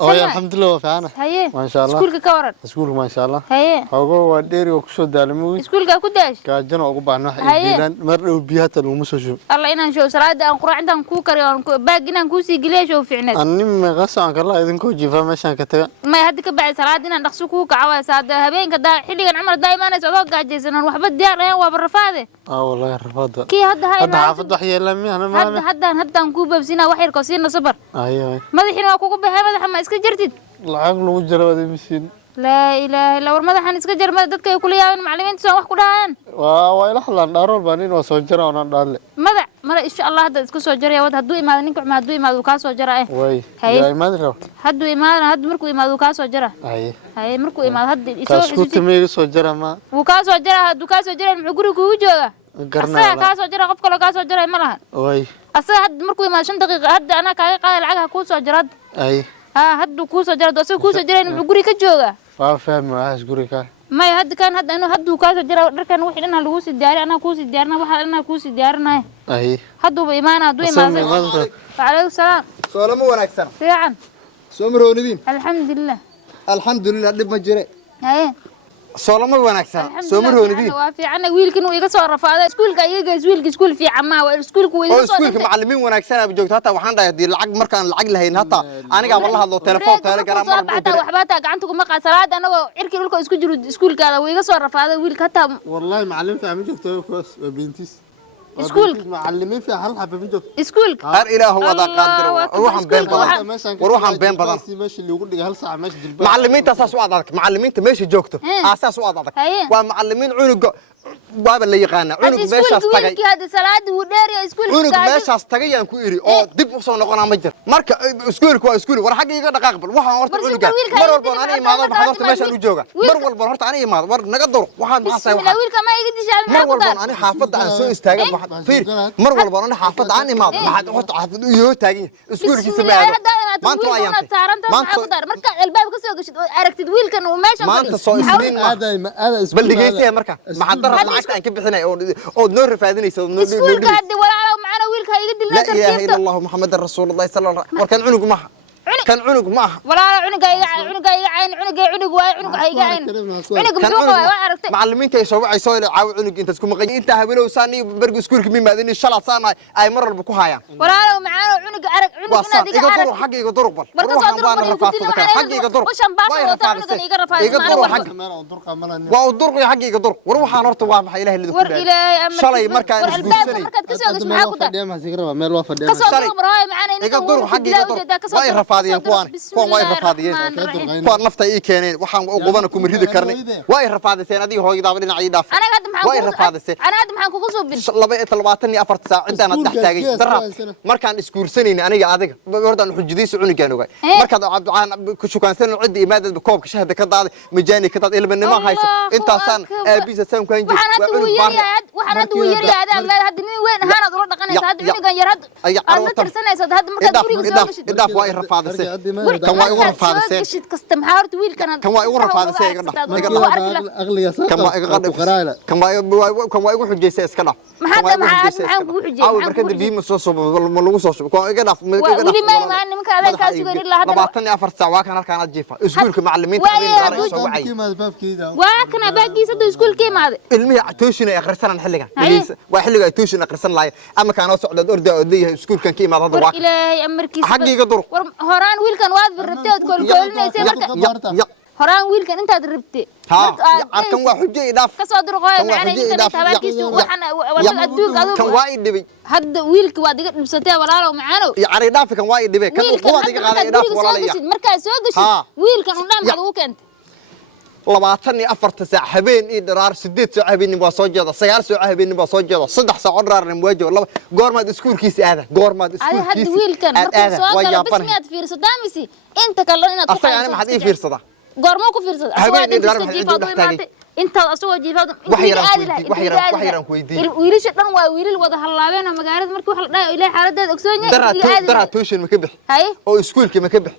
يا الحمد لله وفعنا هاي ما شاء الله سكولك كورن اسكولك ما شاء الله هاي هو وديري وكسو دالموي سكولك كداش كاجنا ugu baahno Haye. xididaan mar dhow biyaha lagu soo shubo الله إنا نشوف سراد أن قرأ عندنا كو كريان باقي إنا نكوسي قليش وفعنا anni ma qasan kala idinku jifa meeshan ka taga ما يهديك بعد سراد إنا نقصو كو كعوا ساد هبين كدا حلي كان عمر دايما أنا سأقول قاعد جيسنا وحبت ديار لين وبالرفاضة والله رفض كي هاد هاي هذا حافظ وحي لمي انا ما هاد نكوب بسنا وحير كوسينا صبر ايوه ما ذي حين وكوكو بها ما ذي حما إسكت جرتد lacag lagu jiro wada misiin لا إله إلا ور ما ذي حن إسكت جر ما دتك يقول يا معلمين تسوي وح كلهان waa ila hadlaan dhaarol baan in soo jira oo dhaale ما إن شاء الله هذا إسكت سو جر يا ود هدو إما نينك ما هدو إما دوكاس سو جر way Haye. yaa madro هدو إما هدو مركو إما دوكاس سو جر ay هاي مركو إما هد kaasku tameega soo jira ma وكاس سو جر هدو كاس سو جر المعقول كوجو أصلا garnaa كاس سو جر قف كلا كاس سو جر ما لها way أصلا هد مركو إما 5 دقيقة هد أنا كاي قال العجها كوس سو جر ay ها هدو كوس سو جر دوسو كوس سو جر المعقول كجوجا waa fahmi waas guriga ما هد كان هد أنا هدو كاس سو جر دركان وحيد أنا لوس الداري أنا كوس الدارنا وحال أنا كوس الدارنا ay هدو بإيمان هدو إيمان وعليكم السلام سلام ونكسر فيعن سومرونيدين الحمد لله الحمد لله دب ما جري هاي سلام ونكسر الحمد لله سومرونيدين في عنا ويل كانوا يقصوا هذا سكول كاي سكول في عما وسكول كويس oo iskuulka macallimiin wanaagsan ah joogto hata waxaan dhahay hadii lacag markaan lacag lahayn hata aniga wallahi hadlo telefoon telegram mar buu diray waxbaata gacanta kuma qasalaad anaga cirki dhulka isku jiro iskuulkaada way iga soo rafaaday wiilka hata wallahi macallin fiican joogto kuwaas waa bintiis iskuulka macallimiin fiican hal xabba joogto iskuulka har ilaahu wada qaadir ruuxan been badan ruuxan been badan meesha lagu dhigay hal saac meesha jilbaa macallimiinta asaas u adag macallimiinta meesha joogto asaas u adag waa macallimiin cunuga waaba la yaqaan cunug meeshaas tagay hada salaad uu dheer yahay iskuulka cunug meeshaas tagay aan ku iri oo dib u soo noqonaa ma jir marka iskuulku waa iskuul war xagga iga dhaqaaq bal waxaan horta cunuga mar walba aan imaado horta meeshaan u jooga mar walba horta aan imaado war naga dur waxaan ma saay waxaan wiilka ma iga dishaan mar walba aan xaafada aan soo istaagan waxaan fiir mar walba aan xaafada aan imaado waxaan horta xaafada iyo taagin iskuulkiisa ma aado maanta ayaan maanta marka albaab ka soo gashid oo aragtid wiilkan uu meesha maanta soo isniin bal dhigeysi marka maxaa darad lacag aan ka bixinay oo noo rafaadinayso noo iskuulka hadii walaalo macana wiilka iga dilna لا إله إلا الله محمد رسول الله صلى الله عليه وسلم وكان عنق معه كان عنق معه walaalo cunuga iga caan cunug waay cunug iga caan cunug muxuu waa aragtay معلمين كي سووا عيسى عاو عنق انت تكون مقي انت هبلو ساني برق اسكولك مين بعدين شلا سانا اي مره بكو هايا walaalo macana cunug arag cunug وصار iga dur xaq iga dur bal waxaan baan rafaadada kan xaq iga dur washan baas wata cunugan iga rafaadada iga dur xaq waa dur xaq iga dur war waxaan horta waa maxay ilaahay lidku war ilaahay amar shalay markaan isguursanay markaad ka soo gasho maxaa ku daa meel waa fadhiya ka soo dur maraay macana iga dur xaq iga dur way rafaadiyeen kuwan way rafaadiyeen kuwan nafta ii keeneen waxaan u qubana kuma ridi karnay way rafaadiseen adii hooyadaaba dhinacii dhaaf anaga hadda maxaan way rafaadiseen ana hadda maxaan kugu soo bil 24 saac intaan dhex taagay darab markaan isguursanayna aniga adiga hortaan xujidiisa cunugan ogay markaad abdaan ku shukaansan cid imaadad koobka shahada ka daaday majaani ka daad ilmanimo hayso intaasaan aabisa saan ku hanjay waxaan hadda u yariyaada hadda nin weyn ahaanad ula dhaqanaysa hadda cunugan yar hadda aad la tirsanaysa hadda markaad guriga soo gashid idaaf way rafaadisay kan waa igu rafaadisay gashid kasta maxaa horta wiilkan kan waa igu rafaadisay iga dhaaf aqliga kan waa iga qadab kan waa igu xujeysay iska dhaaf maxaan kugu xujiyay aw markada biima soo soo ma lagu soo shubo iga dhaaf wili ma imaan nimanka adeeg ka sugan ilaa hadda 24 saac waa kan halkaan aad jiifa iskuulka macallimiinta habeen gaar ah soo wacay waa kana baagiisa dad iskuulka imaade ilmihi tuushin ay akhrisanaan xilligan waa xilliga ay tuushin akhrisan laayeen ama kaanoo socdaad orday oo leeyahay iskuulkan ka imaado hadda waa ilaahay amarkiisa xaqiiqa dur war horaan wiilkan waad rabtay oo koolkoolinaysay marka horaan wiilkan intaad rabtay arkan waa xujay dhaaf ka soo durqoy macna inta tabakiisu waxana wada aduug kan waa idibay hadda wiilka waad iga dhibsatay walaalo macaano ya ari dhaaf kan waa idibay kan quwad iga qaaday dhaaf walaalaya marka soo gashid wiilkan u dham lagu keentay 24 saac habeen ii dharaar 8 saac habeen waa soo jeeda 9 saac habeen waa soo jeeda 3 saac oo dharaar waa jooga goormaad iskuulkiisa aada goormaad iskuulkiisa hadda wiilkan markuu soo galo bismiyaad fiirsadaa misi inta kale inaad ku asaga maxad ii fiirsadaa goorma ku fiirsadaa habeen ii dharaar maxad ii انت اصلا جيفاد وحيران كويدي ويلش دن waa wiilal wada halaabeen magaalada markii wax la dhaay ilaa xaaladeed ogsoon dara tuushin ma ka bix oo iskuulkii ma ka bix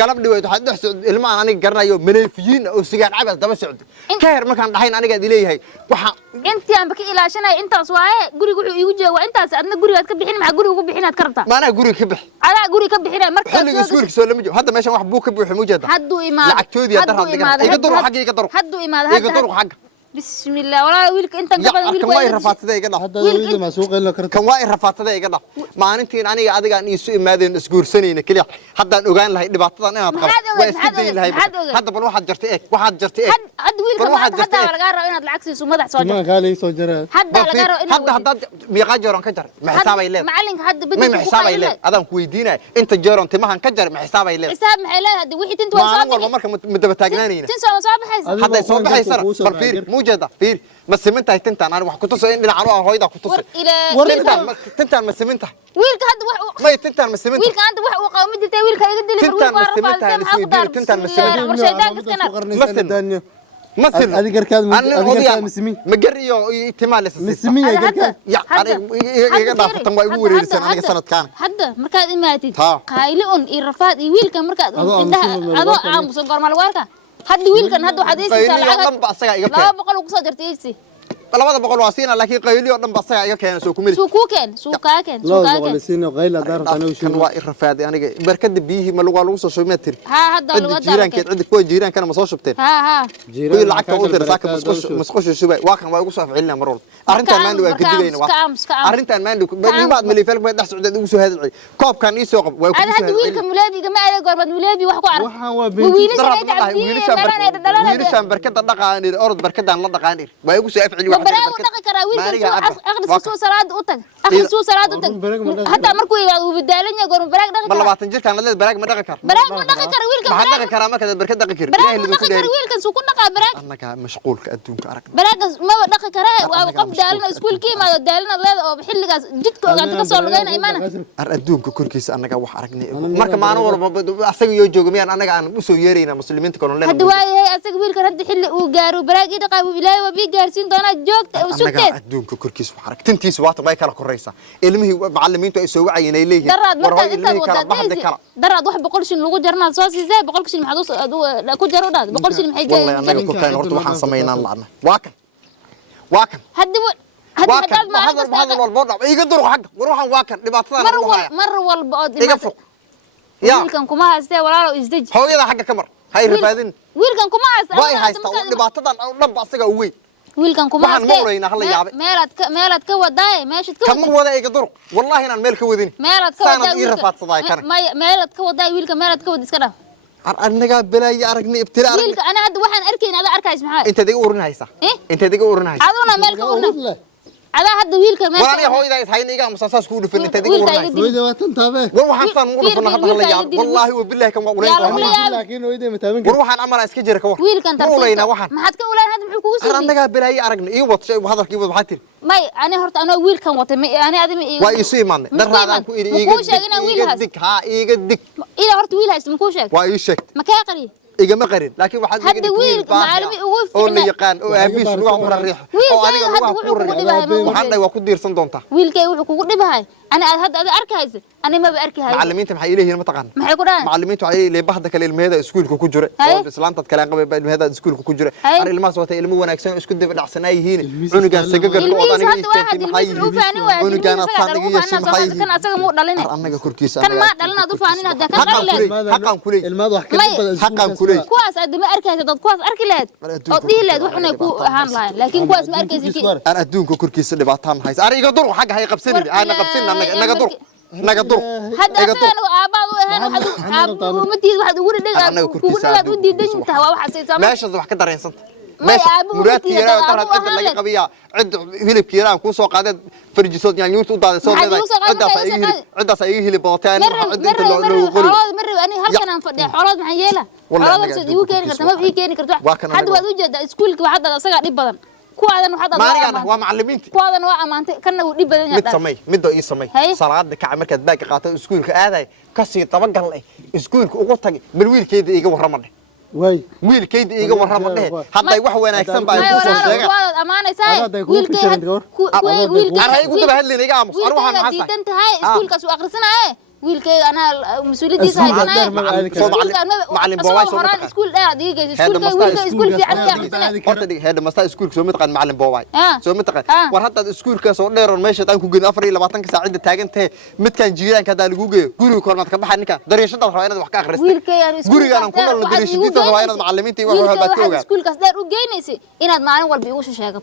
galab dhiweed waxa dhex socod ilmahan aniga garanayo maleefiyiin oo sigaar cabas daba socdo ka heer markaan dhahayn aniga dileeyahay waxa intii aan baka ilaashanay intaas waaye guriga wuxuu iigu joogaa intaas adna gurigaad ka bixin maxaa guriga ugu bixinaad ka rabtaa maana guriga ka bix ala guriga ka bixinay markaa xilliga iskuulka soo lama joogo hadda meeshan wax buu ka buuxi mujeeda hadduu imaado lacagtoodii dara hadda iga dur xaqi iga dur hadduu imaado iga dur xaq بسم الله والله ويلك انت قبل ويلك كان واي رفاتده iga dhax hadda weeyda ma suuq ila karta kan waay rafaatada iga dhax maalintiin aniga adiga aan isu imaadeen isguursanayna kaliya haddaan ogaan lahay dhibaatadan inaad qabto way isku day lahay hadda bal waxaad jartay hadda wiilka hadda laga rabo inaad lacag siiso madax soo jar ma kaalay soo jaraa hadda laga rabo hadda miiqa jaran ka jar ma xisaabay leed macalinka hadda bidii ma xisaabay leed adaan ku weydiinay inta jaran timahan ka jar ma xisaabay leed xisaab maxay leed hadda wixii tinta waa soo walba marka midaba taagnaanayna tin soo baxaysa hadda soo baxaysa bal fiir muujada fiir ما سمنتها تنتان أنا وح كنت سوين دلنا عنوها هويدا كنت سوين تنتان ما سمنتها ويلك هاد وح ما تنتان ما سمنتها ويلك أنت وح وقاوم دي ويلك يقدر لي تنتان ما سمنتها تنتان ما سمنتها مثل هذه كركاد مسمين مجريو احتمال مسمين يا كركاد يا انا دافتن waa igu wareersan aniga sanadkan hadda markaad imaatid qaaylion iyo rafaad iyo wiilka markaad adoo aamusan gormal waarka hadda wiilkan hadda waxaad iisisaa lacag 200 ugu soo jartay iisi 200 waa siina laakiin qayliyo dhan ba asaga iga keenay soo kumiri soo ka keen siina qayla daartan oo kan waa irfaad aniga barkada biyihi ma lagu soo shubmay tir hadda lagu wada jiiraankeed cid ku jiiraan kana ma soo shubteen jiiraan lacagta u dirsaaka masqosho shubay waa kan waa ugu soo afcilina mar walba arrintan maan waa gadigayna waa arrintan maan nimaad maleefal ma dhax socda ugu soo hadalay koobkan ii soo qab waa ku hadda wiilka muleebiga ma ay goormad muleebi wax ku arag wiilishan barkada dhaqaanir orod barkadan la dhaqaanir waa ugu soo afcili براغ ودقي كرا ويلك اخلص سو صلاه وتق اخلص سو صلاه وتق حتى markuu yimaado uu badalanya goor براغ دقي bal 20 jirkaan la براغ ma dhaqi kar براغ ma dhaqi kar wiilka ma dhaqi kara marka barkad dhaqi kar ilaahay lagu ku dheer wiilkan soo ku dhaqa براغ annaka mashquulka adduunka arag براغ ma dhaqi kara waa qof daalna iskuulkii imaado daalna leed oo xilligaas jidka ogaanta ka soo lugayna imaana ar adduunka korkiisa annaga wax aragnay marka maalin walba asaga iyo joogmayaan annaga aan u soo yeerayna muslimiinta kale leeyahay hadda waayay asaga wiilka hadda xilli uu gaaro براغ dhaqaa ilaahay waa bi gaarsiin doona joogta oo sugteed adduunka korkiisa wax arag tintiisa waata bay kala koraysa ilmihii macallimiintu ay soo wacayeen ay leeyihiin daraad wax 100 shin lagu jarnaa soo siisay 100 shin maxaad ku jaro dhaad 100 shin maxay gaayeen wallahi anaga ku taan horta waxaan sameeynaa lacna waa kan hadda هذا والبوضع إيجا دروح حق وروح واكن دبعتنا مرة والبعض إيجا فوق يا ويلكن كما هستي ولا لو إزدج هو يلا حق كمر هاي رفادين ويلكن كما هستي واي هايستا دبعتنا أو نبع سجا وين ويلكن كما هستي مالت كوداي ماشي كود كم ودا إيجا دروح والله هنا الملك ودين مالت كوداي إيرفات صداي كان مالت كوداي ويلكن مالت كود إسكده أنا بلا يارجني ابتلاء ويلك أنا هاد واحد أركين هذا أركايس معاي أنت دقيق ورنا هيسا أنت دقيق ورنا هيسا هذونا مالك ورنا هذا حد ويلك ما وانا هو إذا هاي نيجا مسافة سكول في أنت دقيق ورنا هيسا ويدا وتنتابه وروح حسن وروح فنا حتى هلا يا والله وبالله كم ولينا لكن ويدا متابعين وروح عن عمل اسكجر كوا ويلك أنت ولينا واحد ما حد كولين هذا محكوس أنا نجا بلا يارجني إيه وات شيء وهذا كيف بحاتي ما أنا هرت أنا ويل كم وتم أنا هذا وايسي مان در هذا كو إيه دك ها إيه دك إيه هرت ويل هاي مكوشك وايشك مكاقري إيه ما قرين لكن واحد هذا ويل معلمي وقف أو اللي يقان أو أبيس نوع مريح أو أنا نوع كور وحنا وكود ديرسن دونتا ويل كي وحكوا بهاي أنا هذا أركايز أنا ما بأركي هاي معلمين تم حيليه هنا متقن ما حيقولان معلمين تعالي اللي بحدك المهدا سكول كوجرة أو إسلام تتكلم قبل المهدا سكول كوجرة أنا الماس وقت المو وناكسن سكول ده بالعسناي هنا عنو كان سجق الوطني يجتمع حي عنو كان الصادق يجتمع حي كان أسرع مو دلنا أنا كوركيس كان ما دلنا ضفانين هذا كان حقا كلي الماضي حقا كلي كواس قد ما أركي هذا كواس أركي لاد أطيه لاد وحنا يكون هان لاين لكن كواس ما أركي زي أنا أدون كوركيس اللي بعطان هاي أنا يقدروا حق هاي قبسني أنا قبسني أنا قدروا نقدر هذا أنا أبغى هنا أبغى متي واحد يقول لك ودي دين تهوا وحسيت ماشي صباح كده رينسنت ماشي مرات كيرا ترى عند اللي قبيعة عند هيلب كيرا كون سوق عدد فرج صوت يعني يوتيوب ده صوت عند صايغ هيلب بوتان عند مرة أنا هل كان فدي حراد محيلة حراد بس يقول كيني كرت ما في كيني كرت حد وجد سكول وحد صقع دبّا كوادن وحدا ما أنا هو معلمينتي كوادن وأمانتي كنا وديب بدن مد سمي مد إيه سمي صلاة دكع مركز باقي قاتل سكول هذا كسي طبقا لي سكول وقتها بالويل كده يجوا رمضان واي wiilkayda iiga warrama dhehe hadday wax wanaagsan baa ما igu soo ولا sheegay ولا أمانة ساي هذا يكون في شرط كور. أنا يقول تبع هذي اللي قام أروح أنا wiilkayga حاسة diidanta hay iskuulkaas u akhrisana hay wiilkayga anaa mas-uuliyadiisa haysanahay معلم بواي سو horaan iskuul dheer aad iga geyso wiilka iskuul fiican ka akhrisanay horta dhig heeda masta iskuulka soo mid qaan macallin boowaay Ah. soo mid qaan Ah. war hadda iskuulka soo dheer oo meesha aan ku geeyo 24 saacada taagan tahay midkan jiiraanka hada lagu geeyo guriga kormaad ka baxay ninka dariishada rabaa inaad wax ka akhristo wiilkayga guriga aan ku nool dariishadiisa rabaa inaad macallimiinta wax walba ka ogaa iskuulkaas dheer u geynaysay inaad maalin walba igu sheegto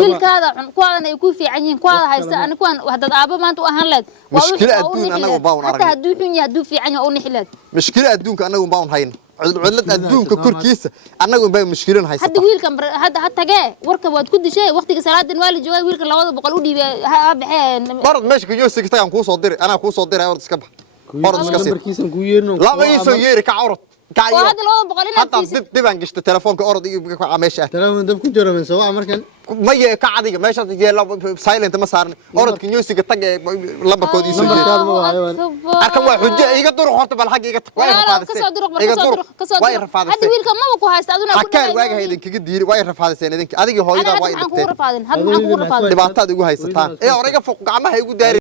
wiilkaada xun kuwaadan ay ku fiican yihiin kuwaada haysta ani kuwan hadad aaba maanta u ahaan leed Mushkilo adduun anagu baa un hatta aragnay. hadduu xun yahay hadduu fiican yahay u nixi leed mushkilada adduunka anagu baan hayno cudlad adduunka korkiisa anagu baa mushkilan hadda haysata wiilkan hadda ha tagee warka waad ku dishay waqtiga salaadan waa la joogay wiilka 200 u dhiibay ha baxeen barad meesha ka joogsi ka tagan ku soo diray ana ku soo diray orod iska bax orod iska sii markiisan ku yeerno laba ii soo yeeri ka awrad ka oo iyo hadda 200 inaad hatta siisid dib aan gishta telefoonka orod iyo ka meesha telefoon dab ku jiro min soo markan ma yee ka adiga meesha yeelo silent ma saarne orodka newsiga tag lambarkoodii soo yeeri Markaad ma waayo. arkan waa xujo iga dur horta bal xaq iga tag way rafaadisay iga dur way hadda rafaadisay wiilka ma ku haysta aduna ku hakaan waaga haydan kaga diiri way rafaadisay idinka adiga hooyada way hadda dhigtay maxaan ku rafaadin dhibaatad igu haysataan ee orayga fuq gacmaha igu daari